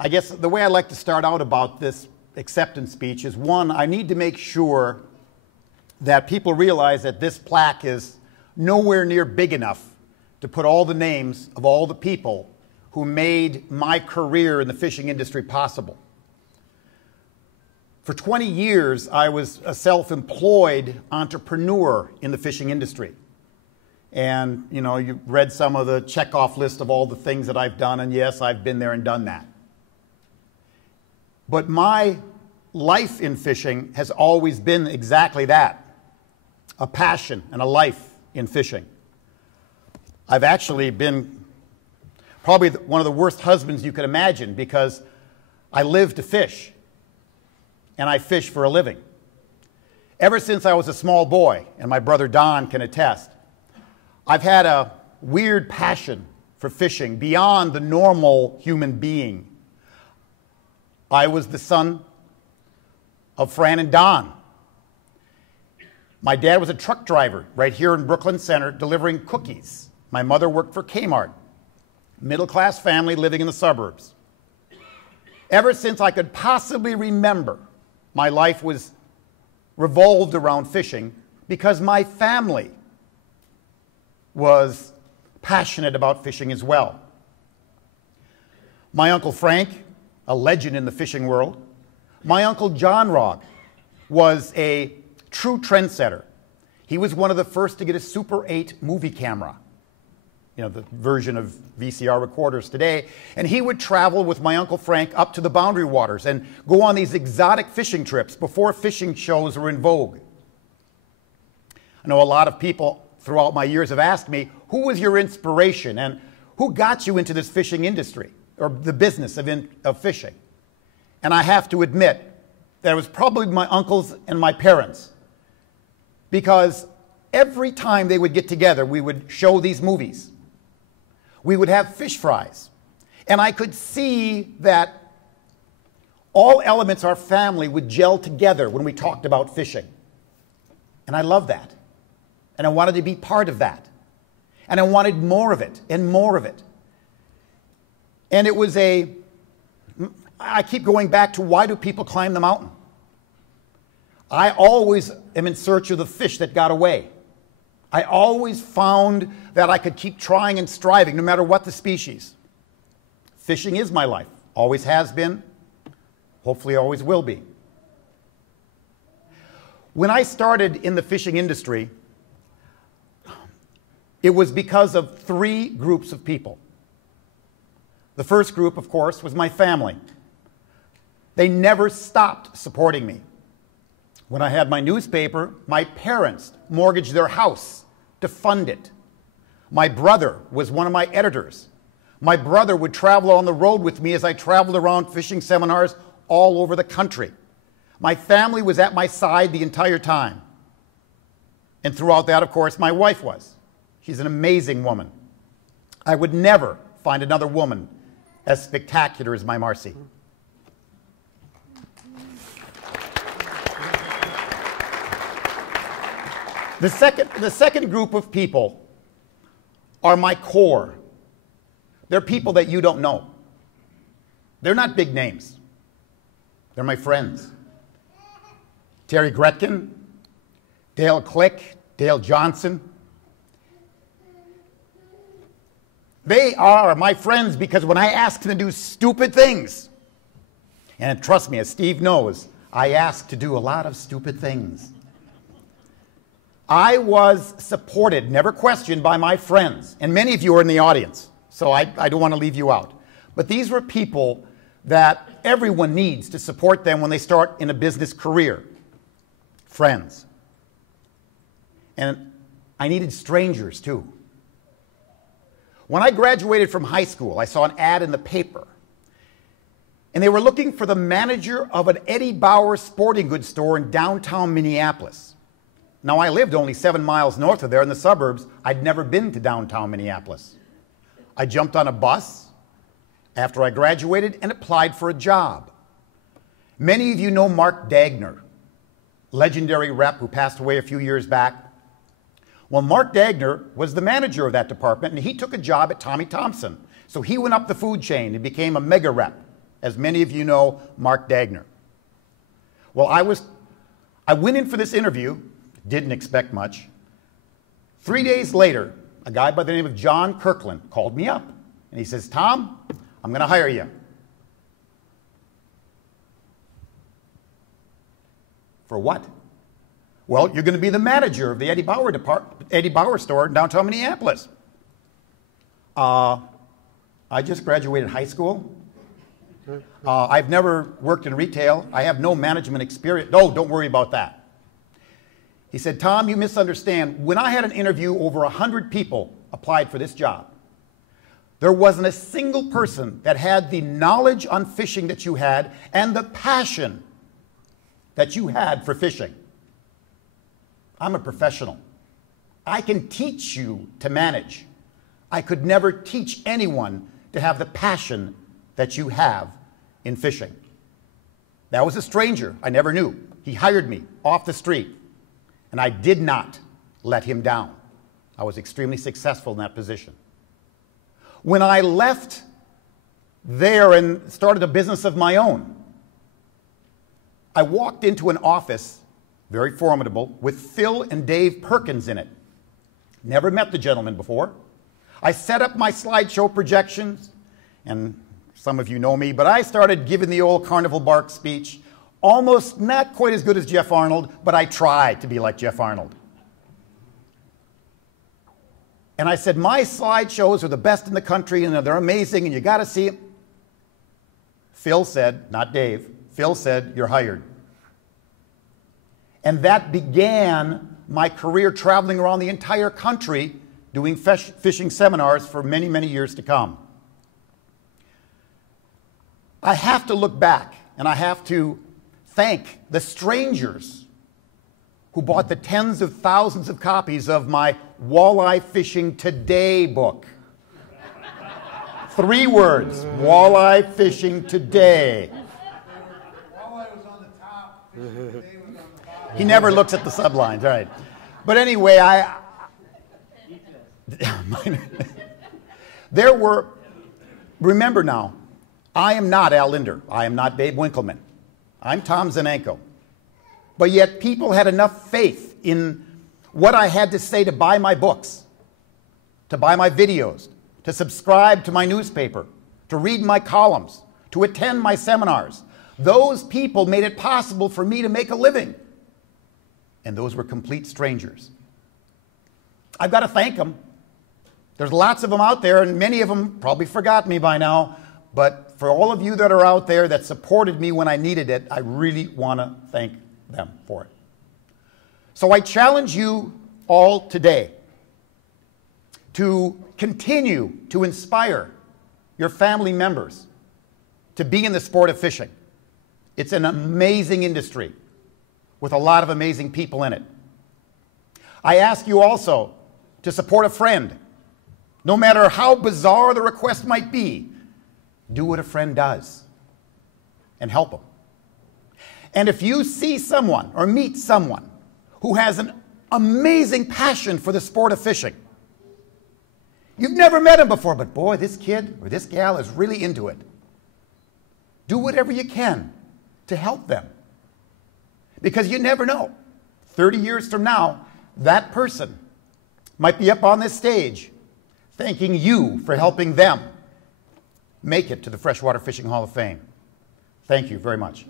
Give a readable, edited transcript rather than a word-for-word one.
I guess the way I like to start out about this acceptance speech is, one, I need to make sure that people realize that this plaque is nowhere near big enough to put all the names of all the people who made my career in the fishing industry possible. For 20 years, I was a self-employed entrepreneur in the fishing industry. And, you know, you've read some of the check-off list of all the things that I've done, and yes, I've been there and done that. But my life in fishing has always been exactly that, a passion and a life in fishing. I've actually been probably one of the worst husbands you could imagine, because I live to fish, and I fish for a living. Ever since I was a small boy, and my brother Don can attest, I've had a weird passion for fishing beyond the normal human being. I was the son of Fran and Don. My dad was a truck driver right here in Brooklyn Center delivering cookies. My mother worked for Kmart. Middle-class family living in the suburbs. Ever since I could possibly remember, my life was revolved around fishing because my family was passionate about fishing as well. My Uncle Frank, a legend in the fishing world. My Uncle John Rogg was a true trendsetter. He was one of the first to get a Super 8 movie camera, you know, the version of VCR recorders today. And he would travel with my Uncle Frank up to the Boundary Waters and go on these exotic fishing trips before fishing shows were in vogue. I know a lot of people throughout my years have asked me, who was your inspiration and who got you into this fishing industry or the business of fishing? And I have to admit that it was probably my uncles and my parents, because every time they would get together, we would show these movies. We would have fish fries. And I could see that all elements of our family would gel together when we talked about fishing. And I love that. And I wanted to be part of that. And I wanted more of it and more of it. And it was I keep going back to, why do people climb the mountain? I always am in search of the fish that got away. I always found that I could keep trying and striving no matter what the species. Fishing is my life. Always has been. Hopefully always will be. When I started in the fishing industry, it was because of three groups of people. The first group, of course, was my family. They never stopped supporting me. When I had my newspaper, my parents mortgaged their house to fund it. My brother was one of my editors. My brother would travel on the road with me as I traveled around fishing seminars all over the country. My family was at my side the entire time. And throughout that, of course, my wife was. She's an amazing woman. I would never find another woman as spectacular as my Marcy. The second group of people are my core. They're people that you don't know. They're not big names. They're my friends. Terry Gretkin, Dale Click, Dale Johnson. They are my friends because when I ask them to do stupid things, and trust me, as Steve knows, I ask to do a lot of stupid things. I was supported, never questioned, by my friends. And many of you are in the audience, so I don't want to leave you out. But these were people that everyone needs to support them when they start in a business career. Friends. And I needed strangers, too. When I graduated from high school, I saw an ad in the paper. And they were looking for the manager of an Eddie Bauer sporting goods store in downtown Minneapolis. Now, I lived only 7 miles north of there in the suburbs. I'd never been to downtown Minneapolis. I jumped on a bus after I graduated and applied for a job. Many of you know Mark Dagner, legendary rep who passed away a few years back. Well, Mark Dagner was the manager of that department, and he took a job at Tommy Thompson. So he went up the food chain and became a mega rep. as many of you know, Mark Dagner. Well, I went in for this interview, didn't expect much. 3 days later, a guy by the name of John Kirkland called me up, and he says, Tom, I'm going to hire you. For what? Well, you're going to be the manager of the Eddie Bauer store in downtown Minneapolis. I just graduated high school. I've never worked in retail. I have no management experience. No, don't worry about that. He said, Tom, you misunderstand. When I had an interview, over 100 people applied for this job. There wasn't a single person that had the knowledge on fishing that you had and the passion that you had for fishing. I'm a professional. I can teach you to manage. I could never teach anyone to have the passion that you have in fishing. That was a stranger I never knew. He hired me off the street, and I did not let him down. I was extremely successful in that position. When I left there and started a business of my own, I walked into an office, very formidable, with Phil and Dave Perkins in it. Never met the gentleman before. I set up my slideshow projections, and some of you know me, but I started giving the old carnival bark speech, almost not quite as good as Jeff Arnold, but I tried to be like Jeff Arnold. And I said, my slideshows are the best in the country, and they're amazing, and you got to see them. Phil said, not Dave, Phil said, you're hired. And that began my career traveling around the entire country doing fishing seminars for many, many years to come. I have to look back, and I have to thank the strangers who bought the tens of thousands of copies of my Walleye Fishing Today book. 3 words, Walleye Fishing Today. Walleye was on the top, Fishing Today was on the bottom. He never looks at the sublines, all right. But anyway, there were, remember now, I am not Al Lindner. I am not Babe Winkleman. I'm Tom Zanenko. But yet people had enough faith in what I had to say to buy my books, to buy my videos, to subscribe to my newspaper, to read my columns, to attend my seminars. Those people made it possible for me to make a living. And those were complete strangers. I've got to thank them. There's lots of them out there, and many of them probably forgot me by now. But for all of you that are out there that supported me when I needed it, I really want to thank them for it. So I challenge you all today to continue to inspire your family members to be in the sport of fishing. It's an amazing industry with a lot of amazing people in it. I ask you also to support a friend. No matter how bizarre the request might be, do what a friend does and help them. And if you see someone or meet someone who has an amazing passion for the sport of fishing, you've never met him before, but boy, this kid or this gal is really into it, do whatever you can to help them. Because you never know. 30 years from now, that person might be up on this stage thanking you for helping them make it to the Freshwater Fishing Hall of Fame. Thank you very much.